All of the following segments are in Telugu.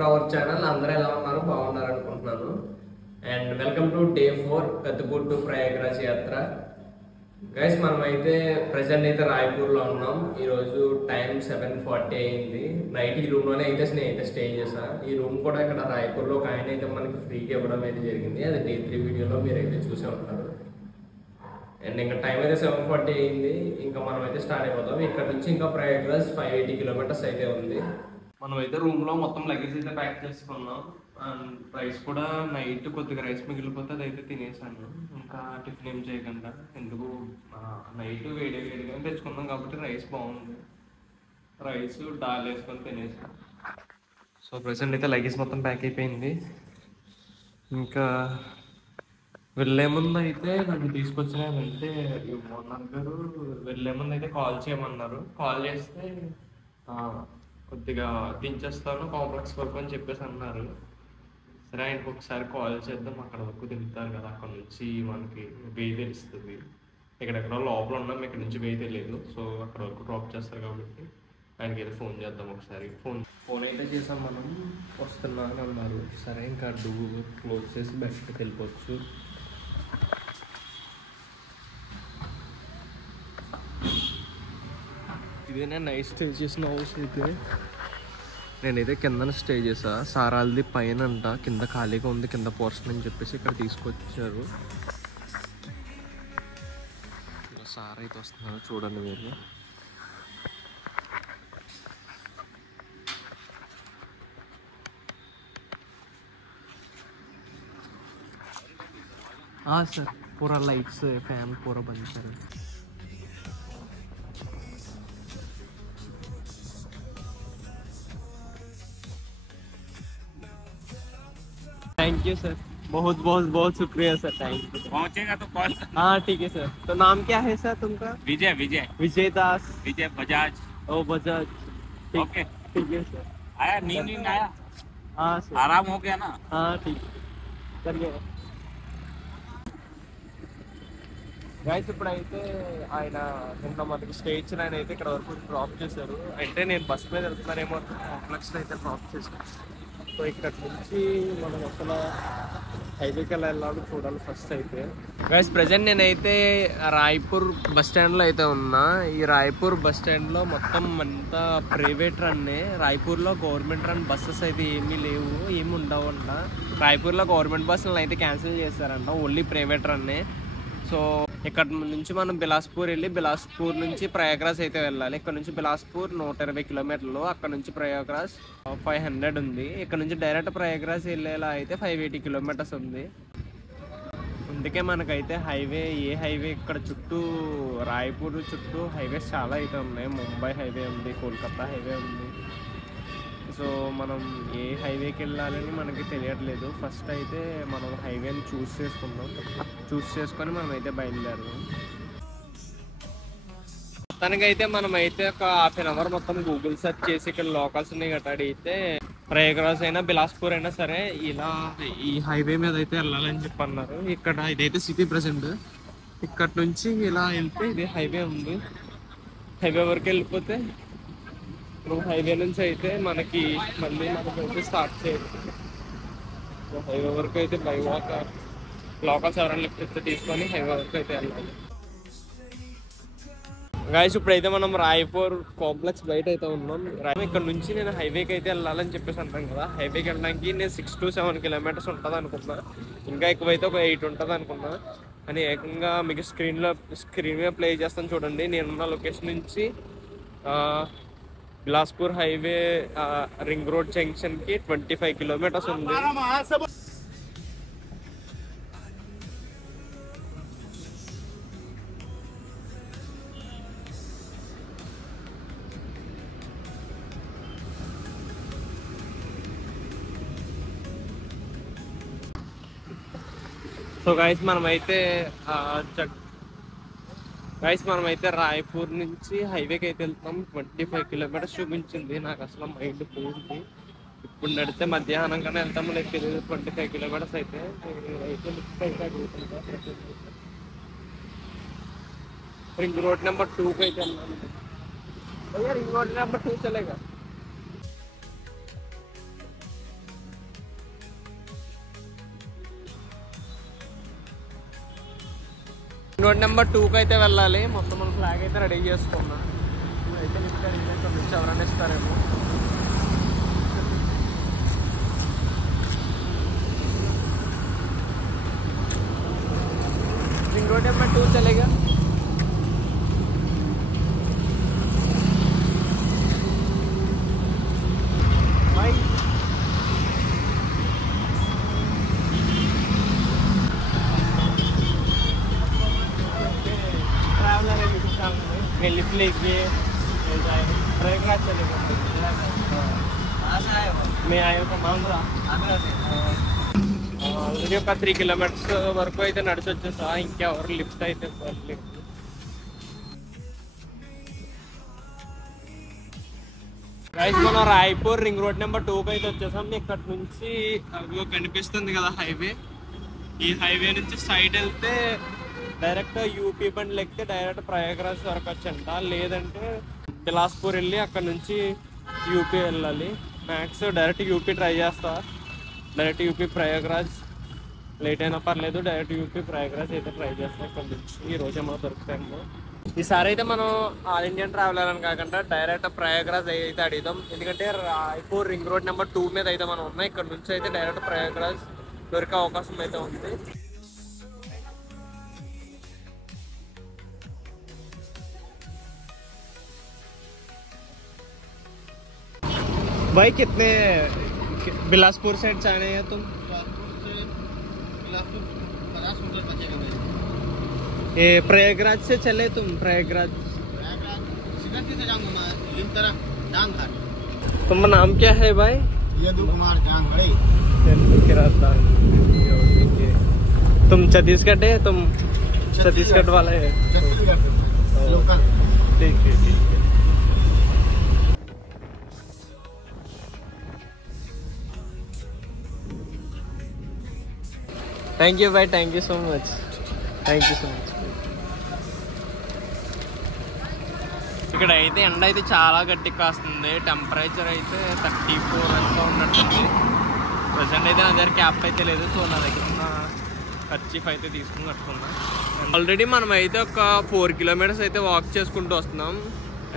To our channel. అందరూ ఎలా ఉన్నారు? బాగున్నారు అనుకుంటున్నాను. And welcome to day 4 Kathipur to Prayagraj యాత్ర. గైస్, మనమైతే ప్రజెంట్ అయితే రాయ్పూర్లో ఉన్నాం. ఈరోజు టైం 7:40 అయింది. నైట్ ఈ రూమ్లోనే అయితే నేను స్టే చేశాను. ఈ రూమ్ కూడా ఇక్కడ రాయ్పూర్లో ఒక ఆయన అయితే మనకి ఫ్రీగా ఇవ్వడం అయితే జరిగింది. అది డే 3 వీడియోలో మీరు అయితే చూసే ఉంటారు. అండ్ ఇంకా టైం అయితే 7:40 అయింది. ఇంకా మనం అయితే స్టార్ట్ అయిపోతాం. ఇక్కడ నుంచి ఇంకా ప్రయాగరాజ్ 580 కిలోమీటర్స్ అయితే ఉంది. మనం అయితే రూమ్లో మొత్తం లగేజ్ అయితే ప్యాక్ చేసుకున్నాం. అండ్ రైస్ కూడా నైట్ కొద్దిగా రైస్ మిగిలిపోతే అది అయితే తినేసాను. ఇంకా టిఫిన్ ఏం చేయకుండా ఎందుకు నైట్ వేడిగా తెచ్చుకున్నాం కాబట్టి రైస్ బాగుంది. రైస్ దాల్ వేసుకొని తినేసాను. సో ప్రెసెంట్ అయితే లగేజ్ మొత్తం ప్యాక్ అయిపోయింది. ఇంకా వెళ్ళే ముందు అయితే నన్ను తీసుకొచ్చిన వెళ్తే ఓనర్ గారు వెళ్ళే ముందు అయితే కాల్ చేయమన్నారు. కాల్ చేస్తే కొద్దిగా దించేస్తాను కాంప్లెక్స్ వరకు అని చెప్పేసి అన్నారు. సరే, ఆయనకు ఒకసారి కాల్ చేద్దాం, అక్కడ వరకు దిగుతారు కదా, అక్కడ నుంచి మనకి వే తెలుస్తుంది. ఎక్కడెక్కడో లోపల ఉన్నాం, ఇక్కడ నుంచి వే తెలియదు. సో అక్కడ వరకు డ్రాప్ చేస్తారు కాబట్టి ఆయనకి అయితే ఫోన్ చేద్దాం ఒకసారి. ఫోన్ అయితే చేసాం మనం, వస్తున్నా అని అన్నారు. సరే, ఇంకా డోర్ క్లోజ్ చేసి బయటకి వెళ్ళిపోవచ్చు. ఇదే నేను నైట్ స్టే చేసిన హౌస్ అయితే. నేనైతే కింద స్టే చేసా. సారాలది పైన అంట, కింద ఖాళీగా ఉంది కింద పోర్షన్ అని చెప్పేసి ఇక్కడ తీసుకొచ్చారు. సార్ అయితే వస్తున్నారు, చూడండి మీరు. सर पूरा लाइट्स फैन पूरा बंद कर. थैंक यू सर, बहुत बहुत बहुत शुक्रिया सर, थैंक यू. पहुंचेगा तो कॉल. हाँ ठीक है सर. तो नाम क्या है सर तुमका? विजय. विजय विजय दास. विजय बजाज. ओ बजाज. ओके, ठीक है सर. आया नींद आया? हाँ सर, आराम हो गया ना? हाँ ठीक चलिए. గైస్, ఇప్పుడైతే ఆయన నిన్న మనకి స్టే ఇచ్చిన ఆయన అయితే ఇక్కడ వరకు డ్రాప్ చేశారు. అంటే నేను బస్ మీద వెళ్తున్నానేమో కాంప్లెక్స్లో అయితే డ్రాప్ చేశాను. సో ఇక్కడ నుంచి మనం అసలు హైవేకి వెళ్ళాలి చూడాలి ఫస్ట్ అయితే. గైస్, ప్రజెంట్ నేనైతే రాయ్పూర్ బస్ స్టాండ్లో అయితే ఉన్నా. ఈ రాయ్పూర్ బస్ స్టాండ్లో మొత్తం అంతా ప్రైవేట్ రన్నే. రాయ్పూర్లో గవర్నమెంట్ రన్ బస్సెస్ అయితే ఏమీ లేవు, ఏమి ఉండవంట. రాయ్పూర్లో గవర్నమెంట్ బస్సులను అయితే క్యాన్సిల్ చేశారంట, ఓన్లీ ప్రైవేట్ రన్నే. సో ఇక్కడ నుంచి మనం బిలాస్పూర్ వెళ్ళి బిలాస్పూర్ నుంచి ప్రయాగరాజ్ అయితే వెళ్ళాలి. ఇక్కడ నుంచి బిలాస్పూర్ 120 కిలోమీటర్లు, అక్కడ నుంచి ప్రయాగరాజ్ 500 ఉంది. ఇక్కడ నుంచి డైరెక్ట్ ప్రయాగరాజ్ వెళ్ళేలా అయితే 580 కిలోమీటర్స్ ఉంది. అందుకే మనకైతే హైవే, ఏ హైవే ఇక్కడ చుట్టూ రాయ్పూర్ చుట్టూ హైవేస్ చాలా అయితే ఉన్నాయి. ముంబై హైవే ఉంది, కోల్కతా హైవే ఉంది. సో మనం ఏ హైవేకి వెళ్ళాలని మనకి తెలియట్లేదు. ఫస్ట్ అయితే మనం హైవేని చూస్ చేసుకొని మనం అయితే బయలుదేరదాం. తనకైతే మనం అయితే ఒక ½ an hour మొత్తం గూగుల్ సెర్చ్ చేసి ఇక్కడ లోకల్స్ ఉన్నాయి గట్రా అడిగితే ప్రయాగరాజ్ అయినా బిలాస్పూర్ అయినా సరే ఇలా ఈ హైవే మీద అయితే వెళ్ళాలని చెప్పి అన్నారు. ఇక్కడ ఇదైతే సిటీ ప్రెసెంట్. ఇక్కడ నుంచి ఇలా వెళ్తే ఇది హైవే ఉంది. హైవే వరకు వెళ్ళిపోతే హైవే నుంచి అయితే మనకి మళ్ళీ మనకైతే స్టార్ట్ చేయాలి. హైవే వరకు అయితే బై వాక్ లోకల్స్ ఎవరైనా లిఫ్ట్ అయితే తీసుకొని హైవే వరకు అయితే వెళ్ళాలి. గైస్, ఇప్పుడైతే మనం రాయ్పూర్ కాంప్లెక్స్ బయట అయితే ఉన్నాం. ఇక్కడ నుంచి నేను హైవేకి అయితే వెళ్ళాలని చెప్పేసి అంటాం కదా. హైవేకి వెళ్ళడానికి నేను 6 to 7 కిలోమీటర్స్ ఉంటుంది అనుకున్నా. ఇంకా ఎక్కువైతే ఒక 8 ఉంటుంది అనుకున్నా. కానీ ఏకంగా మీకు స్క్రీన్ మీద ప్లే చేస్తాను చూడండి. నేనున్న లొకేషన్ నుంచి బిలాస్పూర్ హైవే రింగ్ రోడ్ జంక్షన్కి 25 కిలోమీటర్స్ ఉంది. సో గైస్, మనమైతే రాయ్పూర్ నుంచి హైవేకి అయితే వెళ్తాం. 25 కిలోమీటర్స్ చూపించింది. నాకు అసలు మైండ్ పోయింది. ఇప్పుడు నడితే మధ్యాహ్నం కన్నా వెళ్తాము, లేకపోతే 25 కిలోమీటర్స్ అయితే రింగ్ రోడ్ నెంబర్ 2 అయితే వెళ్ళాలి. రింగ్ రోడ్ నెంబర్ 2 చలేగా. రోడ్ నెంబర్ 2కి అయితే వెళ్ళాలి. మొత్తం మన ఫ్లాగ్ అయితే రెడీ చేసుకున్నా. అయితే ఇక్కడ నుంచి ఎవరైనా ఇస్తారేమో. रोड नंबर 2 चलेगा. भाई ट्रैवलर है मैं लिफ्ट लेके प्रयागराज चलेगा. मैं आया हूँ मांगरा ఆల్రెడీ ఒక 3 కిలోమీటర్స్ వరకు అయితే నడిచి వచ్చేసా. ఇంకెవరు లిఫ్ట్ అయితే పర్లేదు. గైస్ మనం రాయపూర్ రింగ్ రోడ్ నెంబర్ 2కి అయితే వచ్చేసాం. ఇక్కడ నుంచి అదిగో కనిపిస్తుంది కదా హైవే. ఈ హైవే నుంచి సైడ్ వెళ్తే డైరెక్ట్ యూపీ బండి ఎక్కితే డైరెక్ట్ ప్రయాగరాజ్ వరకు వచ్చంట. లేదంటే బిలాస్పూర్ వెళ్ళి అక్కడ నుంచి యూపీ వెళ్ళాలి. మ్యాక్స్ డైరెక్ట్ యూపీ ట్రై చేస్తా. డైరెక్ట్ యూపీ ప్రయాగరాజ్ లేట్ అయినా పర్లేదు. డైరెక్ట్ యూపీ ప్రయాగరాజ్ అయితే ట్రై చేస్తాం. ఇక్కడ నుంచి ఈ రోజు ఏమో దొరుకుతాము. ఈసారి అయితే మనం ఆల్ ఇండియన్ ట్రావెలర్ అని కాకుండా డైరెక్ట్ ప్రయాగరాజ్ అయితే అడుగుతాం. ఎందుకంటే రాయపూర్ రింగ్ రోడ్ నెంబర్ 2 మీద అయితే మనం ఉన్నాం. ఇక్కడ నుంచి అయితే డైరెక్ట్ ప్రయాగరాజ్ దొరికే అవకాశం అయితే ఉంది. भाई कितने बिलासपुर साइड जाने हैं तुम? बिलासपुर 50 मीटर बचेगा भाई. ये प्रयागराज से चले तुम? प्रयागराज सीधा सीधा जाऊंगा मैं लिंक तरफ डांग घाट. तुम्हारा नाम क्या है भाई? यदु कुमार डांग भाई. तुम छत्तीसगढ़ है? तुम छत्तीसगढ़ वाला है? छत्तीसगढ़ लोकल. ठीक है ठीक है. Thank you bye. Thank you so much. Thank you so much. ఇక్కడ అయితే ఎండ అయితే చాలా గట్టిగా కాస్తుంది. టెంపరేచర్ అయితే 34 అంతా ఉన్నట్టుంది. ప్రజెంట్ అయితే నా దగ్గర క్యాప్ అయితే లేదు. సో నా దగ్గర ఉన్న కర్చీఫ్ అయితే తీసుకుని కట్టుకున్నా. ఆల్రెడీ మనం అయితే ఒక 4 కిలోమీటర్స్ అయితే వాక్ చేసుకుంటూ వస్తున్నాం.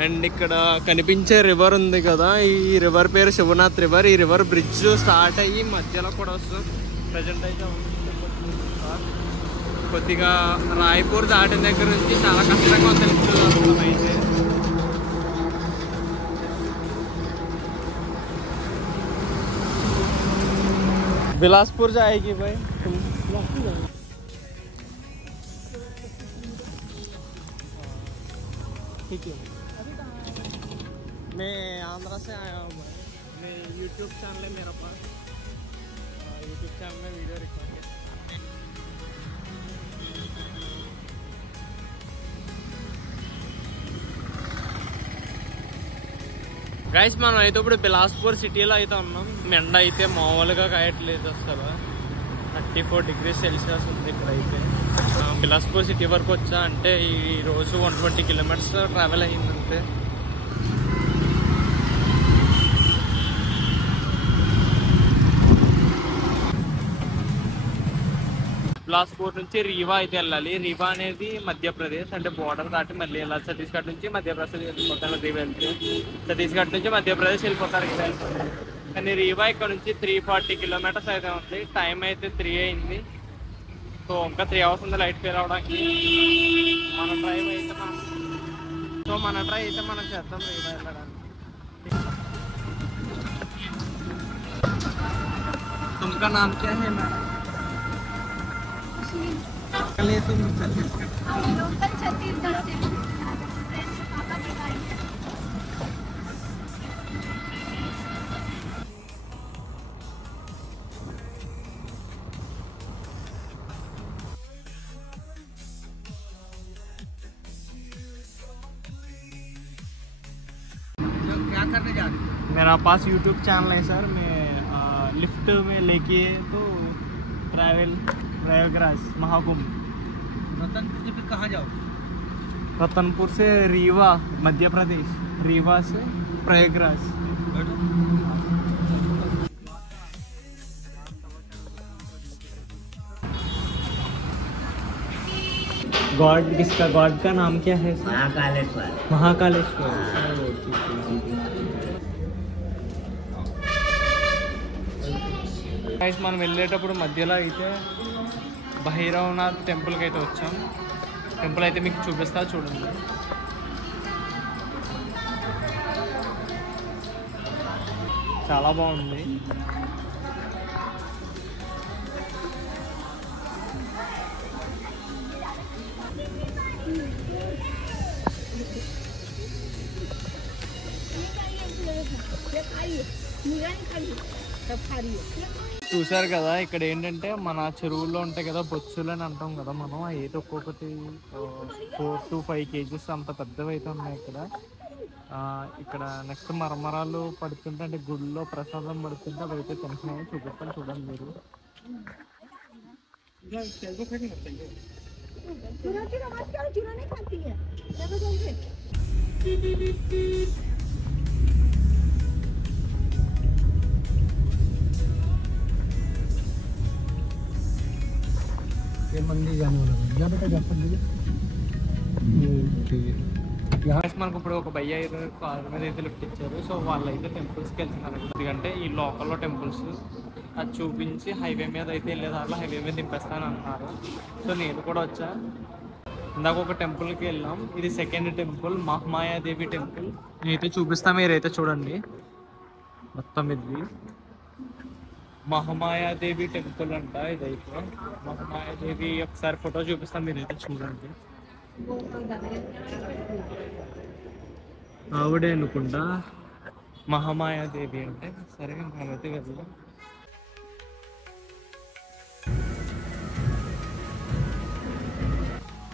అండ్ ఇక్కడ కనిపించే రివర్ ఉంది కదా, ఈ రివర్ పేరు శివనాథ్ రివర్. ఈ రివర్ బ్రిడ్జ్ స్టార్ట్ అయ్యి మధ్యలో కూడా వస్తాం. ప్రజెంట్ అయితే కొద్దిగా రాయపూర్ దాటిన దగ్గర నుంచి చాలా కష్టంగా తెలుస్తుంది. అయితే बिलासपुर जाएगी भाई. ठीक है. मैं आंध्रा से आया हूँ भाई. मैं यूट्यूब चैनल है मेरा पास. यूट्यूब चैनल में वीडियो रिकॉर्ड है. గైస్ మనం అయితే ఇప్పుడు బిలాస్పూర్ సిటీలో అయితే ఉన్నాం. ఎండ అయితే మామూలుగా కాయట్లేదు అసలు. 34 డిగ్రీస్ సెల్సియస్ ఉంది ఇక్కడైతే. బిలాస్పూర్ సిటీ వరకు వచ్చా అంటే ఈ రోజు 120 కిలోమీటర్స్ ట్రావెల్ అయ్యిందంతే. బిలాస్పూర్ నుంచి రీవా అయితే వెళ్ళాలి. రీవా అనేది మధ్యప్రదేశ్, అంటే బోర్డర్ దాటి మళ్ళీ వెళ్ళాలి. ఛత్తీస్గఢ్ నుంచి మధ్యప్రదేశ్ వెళ్ళిపోతాను. రీవా వెళ్తే ఛత్తీస్గఢ్ నుంచి మధ్యప్రదేశ్ వెళ్ళిపోతారు. కానీ రీవా ఇక్కడ నుంచి 340 కిలోమీటర్స్ అయితే ఉంది. టైం అయితే 3 అయింది. సో ఇంకా 3 అవర్స్ ఉంది లైట్ ఫెయిల్ అవడానికి. మన డ్రైవ్ అయితే మనం చేద్దాం రీవా వెళ్ళడానికి. तुमका नाम क्या है मैडम? तुम लोकल छत्तीसगढ़ से पापा की गाड़ी. क्या करने जा रहे हो? मेरा पास यूट्यूब चैनल है सर. मैं लिफ्ट में लेके तो ट्रैवल प्रयागराज महाकुंभ. रतनपुर से फिर कहाँ जाओ? रतनपुर से रीवा मध्य प्रदेश. रीवा से प्रयागराज. गॉड किसका, गॉड का नाम क्या है? महाकालेश्वर। महाकालेश्वर। గైస్ మనం వెళ్ళేటప్పుడు మధ్యలో అయితే భైరవనాథ్ టెంపుల్కి అయితే వచ్చాం. టెంపుల్ అయితే మీకు చూపిస్తా చూడండి. చాలా బాగుంది. చూసారు కదా, ఇక్కడ ఏంటంటే మన చెరువుల్లో ఉంటాయి కదా బొచ్చులు అని అంటాం కదా మనం, అయితే ఒక్కొక్కటి 4 to 5 kgs అంత పెద్దవి అయితే ఉన్నాయి ఇక్కడ. ఇక్కడ నెక్స్ట్ మరమరాలు పడుతుంటే, అంటే గుడిలో ప్రసాదం పడుతుంటే అవి అయితే తింటున్నాయి. చూపిస్తాను చూడండి మీరు. మనకు ఇప్పుడు ఒక భయ్య అయితే కారు మీద అయితే లిఫ్ట్ ఇచ్చారు. సో వాళ్ళు అయితే టెంపుల్స్కి వెళ్తున్నారు. ఎందుకంటే ఈ లోకల్లో టెంపుల్స్ అది చూపించి హైవే మీద అయితే వెళ్ళే దాంట్లో హైవే మీద దింపేస్తాను అన్నారు. సో నేను కూడా వచ్చా. ఇందాక ఒక టెంపుల్కి వెళ్ళాం. ఇది సెకండ్ టెంపుల్, మహామాయాదేవి టెంపుల్. నేనైతే చూపిస్తా, మీరైతే చూడండి. మొత్తం ఇది మహామాయాదేవి టెంపుల్ అంట. ఇదైతే మహామాయాదేవి ఒకసారి ఫోటో చూపిస్తాం, మీరైతే చూడండి. ఆవిడే అనుకుంటా మహామాయాదేవి అంటే. సరే మనమైతే వెళ్దాం.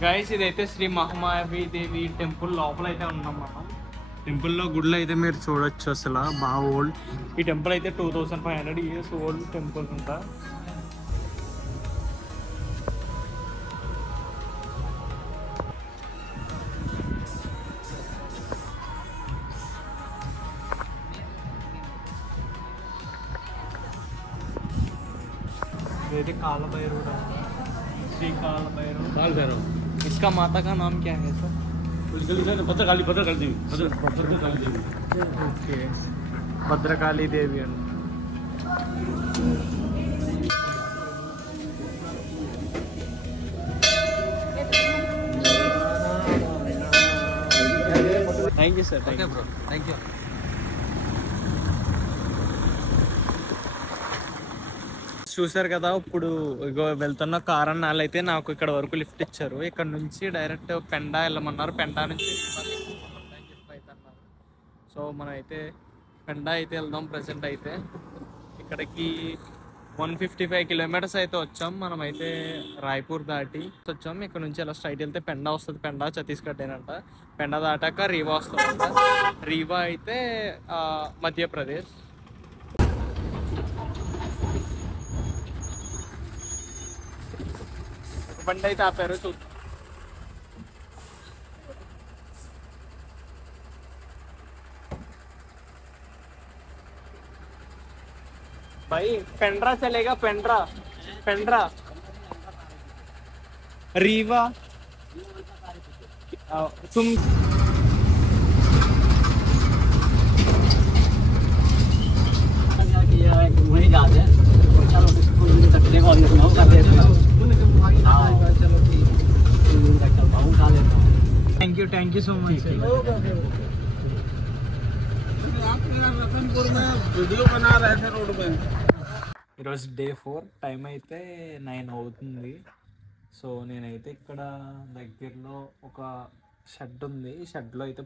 గైస్ ఇదైతే శ్రీ మహామాయాదేవి టెంపుల్ లోపల అయితే ఉన్నాం మనం. టెంపుల్లో గుడిలో అయితే మీరు చూడొచ్చు, అసలు బాగా ఓల్డ్. ఈ టెంపుల్ అయితే 2500 years ఓల్డ్ టెంపుల్ అంట. ये काल भैरव, श्री काल भैरव। काल भैरव इसका माता का नाम क्या है सर? भद्रकाली, भद्रकाली देवी, भद्रकाली देवी। ओके, भद्रकाली देवी अंడి. Thank you sir. Thank you bro, thank you. చూసారు కదా, ఇప్పుడు ఇగో వెళ్తున్న కార్ అన్నాళ్ళు అయితే నాకు ఇక్కడ వరకు లిఫ్ట్ ఇచ్చారు. ఇక్కడ నుంచి డైరెక్ట్ పెండా వెళ్ళమన్నారు. పెండా నుంచి అయితే అన్నారు. సో మనం అయితే పెండా అయితే వెళ్దాం. ప్రజెంట్ అయితే ఇక్కడికి 155 kilometers అయితే వచ్చాం. మనం అయితే రాయ్పూర్ దాటి వచ్చాం. ఇక్కడ నుంచి అలా స్ట్రైట్ వెళ్తే పెండా వస్తుంది. పెండా ఛత్తీస్గఢ్ ఏనంట. పెండా దాటాక రీవా వస్తుందంట. రీవా అయితే మధ్యప్రదేశ్. బండి అయితే ఆపారు, చూద్దాం. भाई पेंड्रा चलेगा? पेंड्रा, पेंड्रा, रीवा। तुम वही जाते हैं। चलो स्कूल में तक देखो ये सुनाओ कर देते हैं। Thank you so much. Ratanpur में वीडियो बना रहे थे रोड पे। ఈరోజు డే 4, టైం అయితే 9 అవుతుంది. సో నేనైతే ఇక్కడ దగ్గరలో ఒక షెడ్ ఉంది. ఈ షెడ్లో అయితే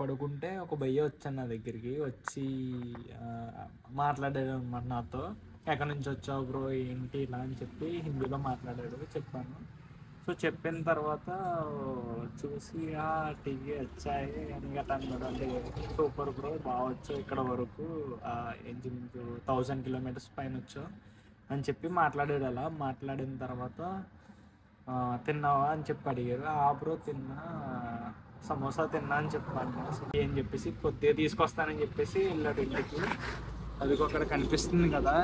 పడుకుంటే ఒక భయ్య వచ్చాను నా దగ్గరికి. వచ్చి మాట్లాడాడు అనమాట నాతో. ఎక్కడి నుంచి వచ్చావు బ్రో, ఏంటి ఇలా అని చెప్పి హిందీలో మాట్లాడాడు. చెప్పాను. సో చెప్పిన తర్వాత చూసి టీవీ వచ్చాయి అని గట్రా అన్నాడు. అంటే సూపర్ బ్రో, బాగా వచ్చావు ఇక్కడ వరకు, ఇంచుమించు 1000 kilometers పైన వచ్చావు అని చెప్పి మాట్లాడాడు. అలా మాట్లాడిన తర్వాత తిన్నావా అని చెప్పి అడిగారు. బ్రో తిన్నా, సమోసా తిన్నా అని చెప్పాను. ఏం చెప్పేసి కొద్దిగా తీసుకొస్తానని చెప్పేసి వెళ్ళాడు ఇంటికి. అది అక్కడ కనిపిస్తుంది కదా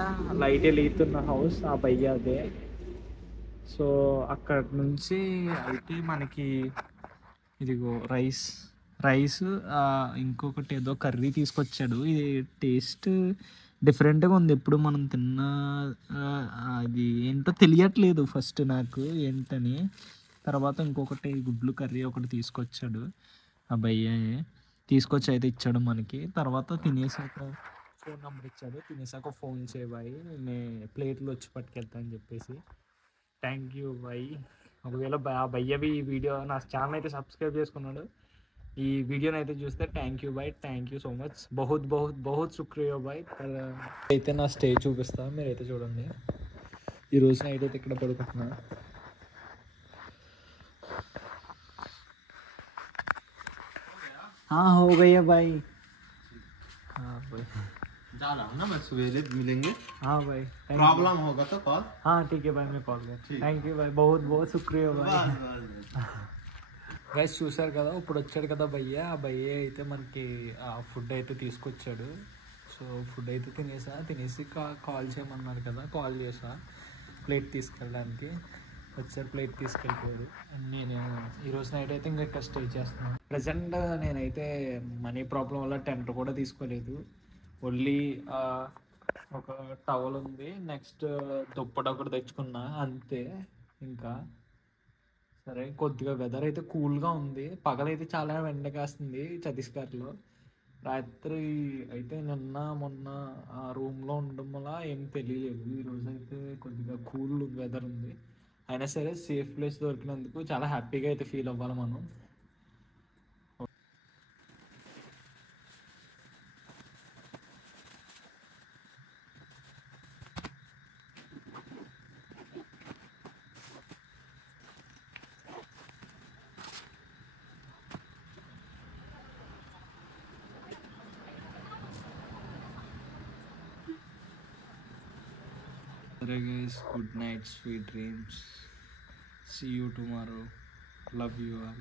లైట్ వెలుగుతున్న హౌస్, ఆ భయ్య అదే. సో అక్కడ నుంచి అయితే మనకి ఇదిగో రైస్ ఇంకొకటి ఏదో కర్రీ తీసుకొచ్చాడు. ఇది టేస్ట్ డిఫరెంట్గా ఉంది. ఎప్పుడు మనం తిన్న అది ఏంటో తెలియట్లేదు ఫస్ట్ నాకు ఏంటని. తర్వాత ఇంకొకటి గుడ్లు కర్రీ ఒకటి తీసుకొచ్చాడు. ఆ భయ్యే తీసుకొచ్చి అయితే ఇచ్చాడు మనకి. తర్వాత తినేసాక ఫోన్ నెంబర్ ఇచ్చాడు. తినేసాక ఫోన్ చేయబాయి, నేను ప్లేట్లు వచ్చి పట్టుకెళ్తా అని చెప్పేసి. Thank you bye. ఒకవేళ ఆ భయ్యవి ఈ వీడియో నా ఛానల్ అయితే సబ్స్క్రైబ్ చేసుకున్నాడు, ఈ వీడియోని అయితే చూస్తే thank you bye, thank you so much. బహుత్ బహుత్ బహుత్ శుక్రియా బాయ్. అయితే నా స్టే చూపిస్తా, మీరైతే చూడండి. ఈరోజు నైట్ అయితే ఇక్కడ పడుకుంటున్నా. हो गई है भाई. हाँ भाई, जा रहा हूँ ना मैं, सवेरे मिलेंगे। हाँ भाई, प्रॉब्लम होगा तो कॉल। हाँ ठीक है भाई, मैं कॉल कर. థ్యాంక్ యూ బాయ్, बहुत बहुत शुक्रिया బాయ్. గైస్ చూసారు కదా, ఇప్పుడు వచ్చాడు కదా భయ్య. ఆ భయ్య అయితే మనకి ఆ ఫుడ్ అయితే తీసుకొచ్చాడు. సో ఫుడ్ అయితే తినేసి కాల్ చేయమన్నాడు కదా, కాల్ చేసా ప్లేట్ తీసుకెళ్ళడానికి. వచ్చారు, ప్లేట్ తీసుకెళ్ళిపోయారు. నేను ఈరోజు నైట్ అయితే ఇంకా ఇక్కడ స్టే చేస్తున్నాను. ప్రజెంట్ నేనైతే మనీ ప్రాబ్లం వల్ల టెంట్ కూడా తీసుకోలేదు. ఓన్లీ ఒక టవల్ ఉంది, నెక్స్ట్ దుప్పటి ఒకటి తెచ్చుకున్నా అంతే. ఇంకా సరే, కొద్దిగా వెదర్ అయితే కూల్గా ఉంది. పగలైతే చాలా ఎండకాస్తుంది ఛత్తీస్గఢ్లో. రాత్రి అయితే నిన్న మొన్న ఆ రూమ్లో ఉండడం వల్ల ఏం తెలియలేదు. ఈరోజు అయితే కొద్దిగా కూల్ వెదర్ ఉంది. అయినా సరే సేఫ్ ప్లేస్ దొరికినందుకు చాలా హ్యాపీగా అయితే ఫీల్ అవ్వాలి మనం. Alright guys, good night, sweet dreams. See you tomorrow. Love you all.